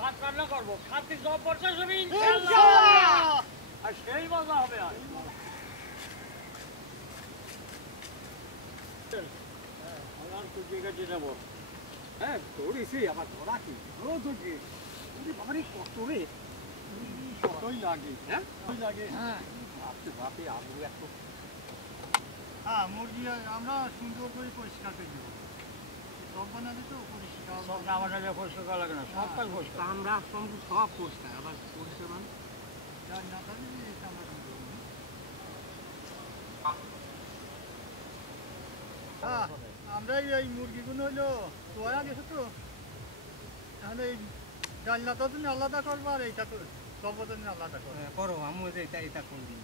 ভাত রান্না করবো, খাতি জব বর্ষা সবই ইনশাআল্লাহ, আর সেই মজা হবে। আর আমার তো জায়গাটি যাবো। হ্যাঁ দৌড়েছি আবার ধরা কি ধরো তো কি বাবারই কত রে কতই লাগে। হ্যাঁ কতই লাগে। হ্যাঁ ভাবতে ভাবতে আলু এত। হ্যাঁ মুরগি আমরা সুন্দর করে পরিষ্কার করে দেবো। সব বানালে তো পরিষ্কার সব না বানালে পরিষ্কার করা লাগে না, সব কাজ পরিষ্কার। আমরা সব পরিষ্কার আবার পরিষ্কার মানে যার না থাকে এটা আমরা সুন্দর করি। হ্যাঁ আমরা এই মুরগিগুলো হইলো তোয়া গেছে তো এখন এই জানলাটা তুমি আলাদা করবো আর এইটা তো সব তুমি আলাদা করবো। করো আমি এটা এটা করে দিই।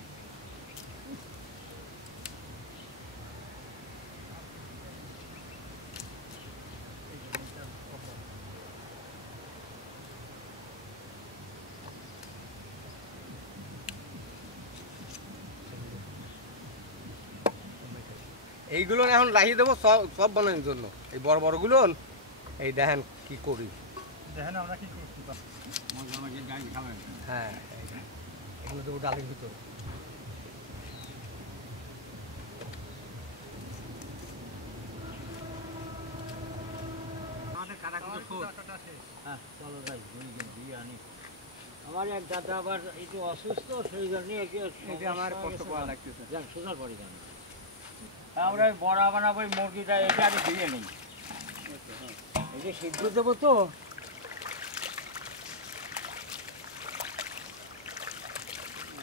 এইগুলো এখন রাখিয়ে দেবো সব সব বানানোর জন্য। এই বড় বড়গুলো এই দেখেন কি করি। দেখেন আমরা কি করতে পারি। ডাল খাবেন? হ্যাঁ এগুলো দেবো ডালের ভিতর। হ্যাঁ চলো যাই, দিয়ে আনি। আমার এক দাদা আবার একটু অসুস্থ, সেই জন্য আমার কষ্ট করা লাগতেছে। যান সোজার পরে যান। আমরা বড়া বানাবো, এই মুরগিটা এটা আমি দিয়ে নিই। এই যে সিদ্ধ দেবো তো,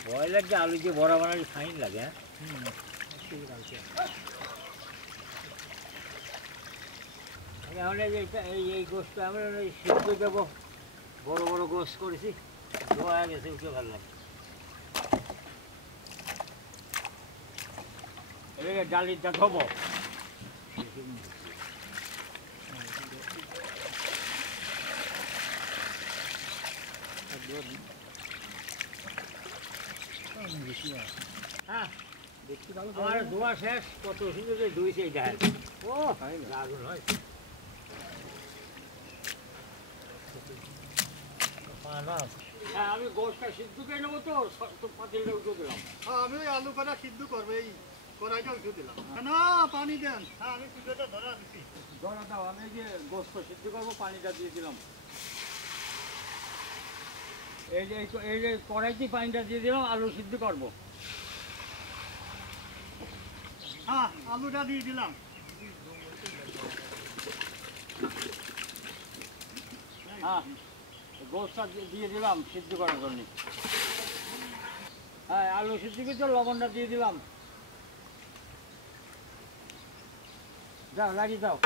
ব্রয়লার যে আলু দিয়ে বড়া বানালে ফাইন লাগে। হ্যাঁ এখন এই যে এই গোষ্ঠটা আমরা সিদ্ধ দেবো, বড় বড় গোশ করেছি, ধোয়া গেছে, উঠে ফেললাম। এবারে ডালিটা ধোবো। হ্যাঁ আমার ধোয়া শেষ, কত সুন্দর ধুইছে এই ডাল। ও দারুণ হয়। হ্যাঁ আমি গোশটা সিদ্ধ করে নেবো তো, পাতিলটা উঠে দিলাম। হ্যাঁ আমি ওই আলু করা সিদ্ধ করবো, এই কড়াইটা উঠে দিলাম। না পানি দেন। হ্যাঁ আমি চুলাটা ধরা দিচ্ছি। ধরা দাও, আমি এই যে গোস্ত সিদ্ধ করবো, পানিটা দিয়ে দিলাম। এই যে কড়াইতে পানিটা দিয়ে দিলাম, আলু সিদ্ধ করবো। হ্যাঁ আলুটা দিয়ে দিলাম। হ্যাঁ গোস্তটা দিয়ে দিলাম সিদ্ধ করার জন্য। হ্যাঁ আলু সিদ্ধ করে লবণটা দিয়ে দিলাম। যাও লাগিয়ে দাও।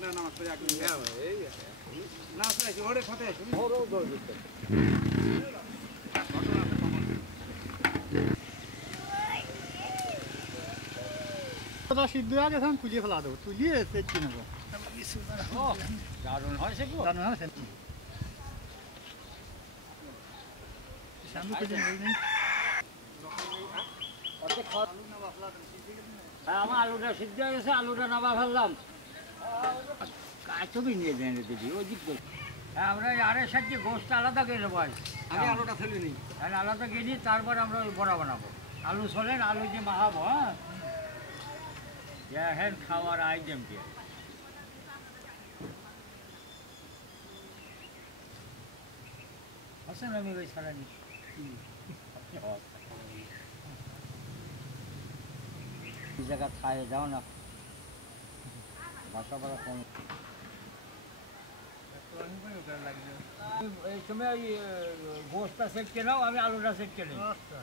না নমস্কার একদম এই না আসলে ওরে ফতে ওরও দৌড় দিতে। সিদ্ধ হয়ে গেছে, আমি তুলিয়ে ফেলা দেবো, তুলিয়ে চেঁচি নেবো। ও দারুণ হয়েছে গো। জানো না শ্যাম্পু খুঁজে নেই। হ্যাঁ আমার আলুটা সিদ্ধ হয়ে গেছে, আলুটা নামা ফেললাম। কাছবি নিয়ে দেন দিদি ওই দিক থেকে। হ্যাঁ আমরা আড়াই সাইডে গোস্তটা আলাদা করে নেবো। আমি আলুটা ফেলে নিই। তাহলে আলাদা করে নিই, তারপর আমরা ওই বড়া বানাবো। আলু সোলেন, আলু দিয়ে মাখাবো। হ্যাঁ হ্যাঁ খাওয়ার আইটেম দিয়ে আসেন, আমি ওই ছাড়া নিই। এই জায়গা খায় যাও না, বাসা বাড়া কম। এই তুমি ওই গোস্তটা সেট করে নাও, আমি আলুটা সেট করে নিই। আচ্ছা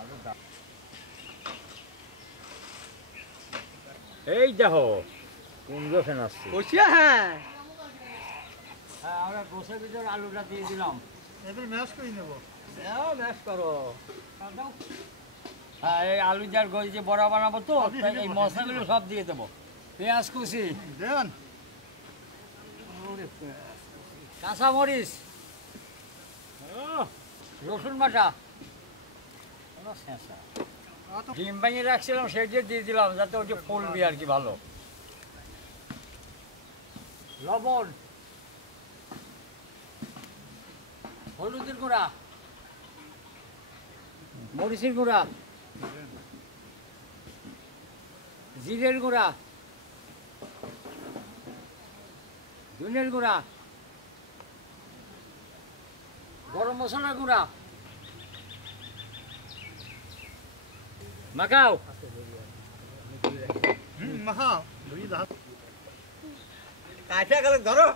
আলু দা এই দেখো কুঞ্জ ফেন আসছে। বসিয়া হ্যাঁ হ্যাঁ আমরা গোসের ভিতরে আলুটা দিয়ে দিলাম। এবার ম্যাশ করে নেবো। ম্যাশ করো। হ্যাঁ এই আলু যার গোস যে বড়া বানাবো তো, তাই এই মশলাগুলো সব দিয়ে দেবো। পেঁয়াজ কুচি, দেন কাঁচামরিচ, রসুন বাটা, ডিম বানিয়ে রাখছিলাম সেটা দিয়ে দিলাম, যাতে ওটা ফুলবি আর কি ভালো। লবণ, হলুদের গুঁড়া, মরিচের গুঁড়া, জিরের গুঁড়া, ধনের গুঁড়া, গরম মশলার গুঁড়া, মাখাও। মাহা ধুই দাও কাইটা গেলে ধরো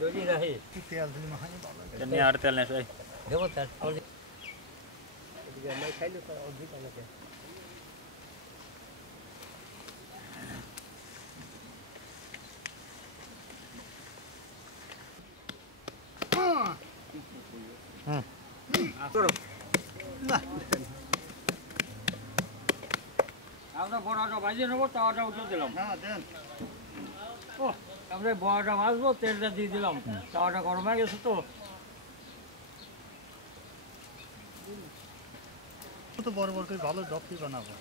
দড়ি রাখি তেল দিলি মাহা ভালো তেমনি আর তেল নেই দেবো তার আমরা বড়াটা ভাজিয়ে নেবো, তাওয়াটা উঠে দিলাম। হ্যাঁ দেন ও আমরা বড়াটা ভাজবো, তেলটা দিয়ে দিলাম, তাওয়াটা গরম হয়ে গেছে তো। তো বড় বড় করে ভালো ডপি বানাবো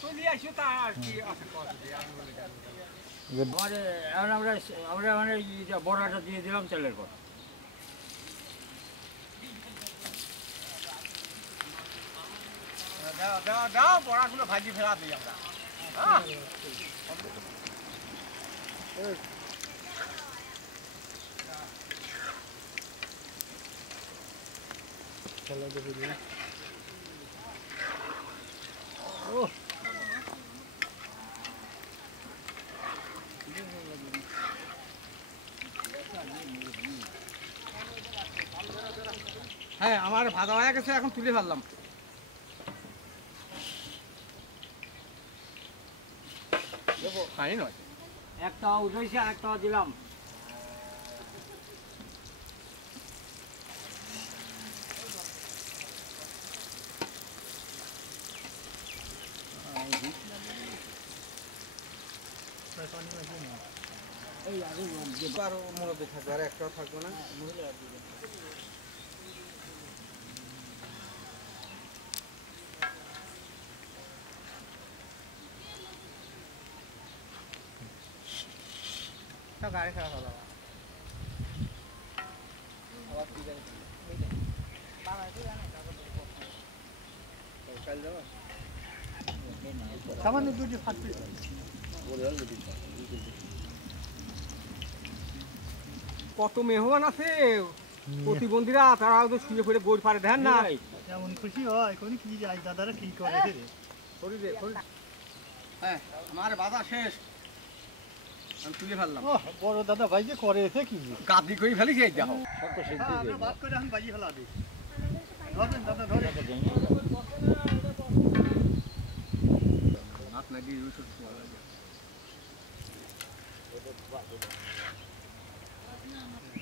চলে আসো তা আর কি আছে কথা দিয়ে আমি বলে যাবো মানে এখন আমরা মানে বড়াটা দিয়ে দিলাম তেলের পর। দাও দাও দাও বড়াগুলো ভাজি ফেলা দিই আমরা হ্যাঁ হ্যাঁ আমার ভাজা হয়ে গেছে, এখন তুলে ফেললাম। তাই নয় একটা উঠেছে, একটা দিলাম। আরো মুরব্বী থাকবে, আর একটাও থাকবে না। গাড়ি খারাপ হলো সামান্য দুটি ফাটবে কত মেহমান আছে, প্রতিবন্ধীরা, তারাও তো শুয়ে পড়ে গোল পারে দেন না। যেমন খুশি হয় কোন কি যায় দাদারা কি করে রে হ্যাঁ আমার বাধা শেষ, আমি তুলে ফেললাম। ও বড় দাদা ভাই যে করে এসে কি গাদি করে ফেলিস এই দেখো। সব তো সিদ্ধ আমরা বাদ করে এখন বাজি ফেলা দিই ধরেন দাদা ধরে আপনার দিয়ে রসুন খাওয়া লাগে।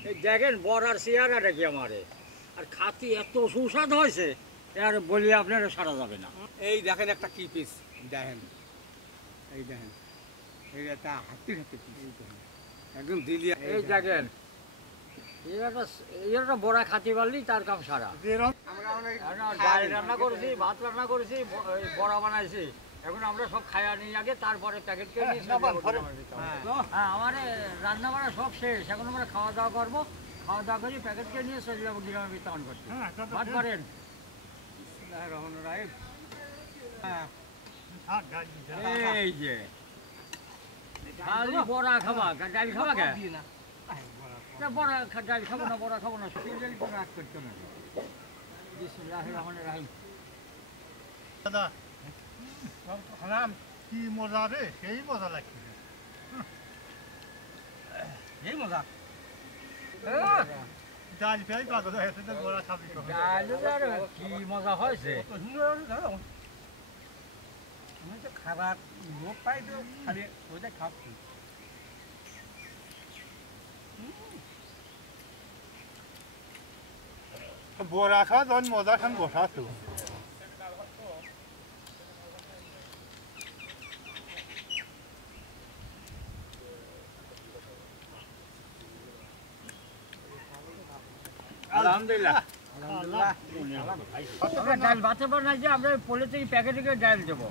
এই দেখেন বড়ার চেয়ারাটা কি আমারে, আর খাতি এত সুস্বাদ হয়েছে, আর বলি আপনারা সারা যাবে না। এই দেখেন একটা কি পিস, দেখেন এই দেখেন, এই একটা হাতির হাতে পিস, এই দেখেন একদম দিলি। এই দেখেন একটা বড়া খাতি পারলি তার কাম সারা। আমরা অনেক ডাল রান্না করেছি, ভাত রান্না করেছি, বড়া বানাইছি। এখন আমরা সব খাইয়া নিই আগে, তারপরে প্যাকেট করে নিয়ে হ্যাঁ আমার রান্না বান্না সব শেষ। এখন আমরা খাওয়া দাওয়া করবো, খাওয়া দাওয়া করি প্যাকেট করে নিয়ে চলে যাবো গ্রামে বিতরণ করতে। ভাত করেন রহমান রায়। হ্যাঁ এই যে খালি বড়া খাবা, ডাল খাবা কে? বড়া ডাল খাবো না, বড়া খাবো না, সিরিয়াল কোনো রাগ করতো না। বিসমিল্লাহির রহমানির রহিম। দাদা কি মজা রে, সেই মজা লাগছে এই মজা। ডাল ফেয়াই পাগল হয়েছে তো গোড়া খাবি ডালের আর কি মজা হয়েছে। আমি তো খাবার লোক পাই তো খালি ওইটা খাচ্ছি। বড়া খাওয়া যখন মজা খান বসা তো আলহামদুলিল্লাহ। আলহামদুলিল্লাহ। আমরা ডাল ভাতে বানাই যে আমরা পলিথিন প্যাকেটে করে ডাল দেবো।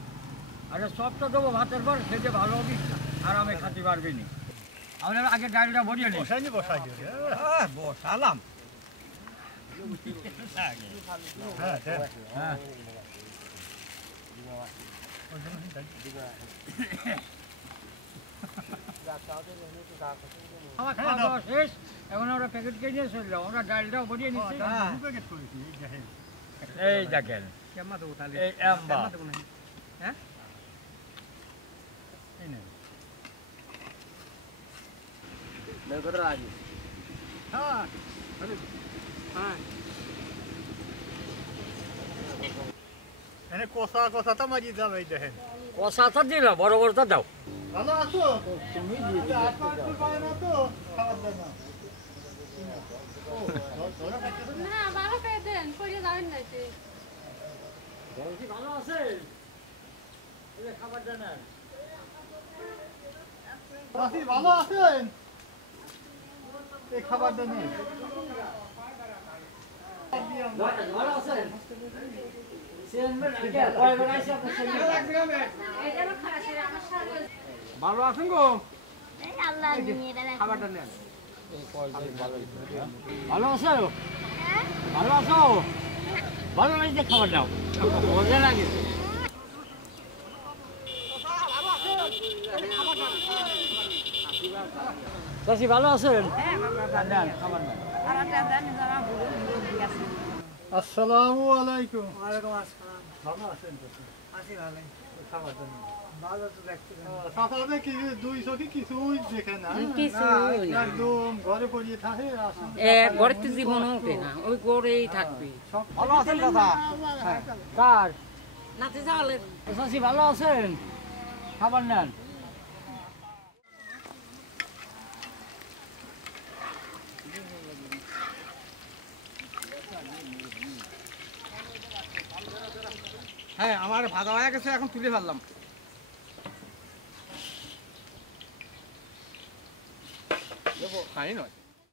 আরে সবটা দেবো ভাতের পর খেতে ভালো হবি আরামে খাতে পারবি নি আমরা আগে ডালটা ভরিয়ে নিই বসাই বসালাম হ্যাঁ হ্যাঁ আমার খাওয়া দাওয়া শেষ এখন আমরা প্যাকেট কিনে চলে যাবো আমরা ডালটাও ভরিয়ে নিচ্ছি প্যাকেট করেছি এই দেখেন এই দেখেন কেমন দেবো তাহলে এই আম্বা দেবো না হ্যাঁ এই নেন হ্যাঁ হ্যাঁ এনে কষা কষাটা মারি যাবে এই দেখেন কষাটা দিলাম বড় বড়টা দাও ভালো আছো তুমি পারে না তো খাবার দাও না না ভালো পেয়ে দেন পড়ে যাবেন না যে ভালো আছে খাবার দেন চাষি ভালো আছেন এই খাবার দেন ভালো আছেন ভালো আছেন গো আল্লাহ নিয়ে দেন খাবারটা নেন ভালো আছো ভালো আছো ভালো লাগছে খাবার দাও মজা লাগে চাষি ভালো আছেন নেন, খাবার নেন। আসসালামু আলাইকুম ওয়ালাইকুম আসসালাম ভালো আছেন চাষি? আছি ভালো খাবার দেন ভালো তো দেখতে সাঁতারে কি 200 কি কিছুই দেখে না কিছুই না। একদম ঘরে পড়িয়ে থাকে আসেন ঘরে তো জীবন ওঠে না ওই ঘরেই থাকবে ভালো আছেন দাদা কার নাতে যাওয়ালে চাষি ভালো আছেন খাবার নেন হ্যাঁ আমার ভাজা হয়ে গেছে এখন তুলে ফেললাম তাই নয়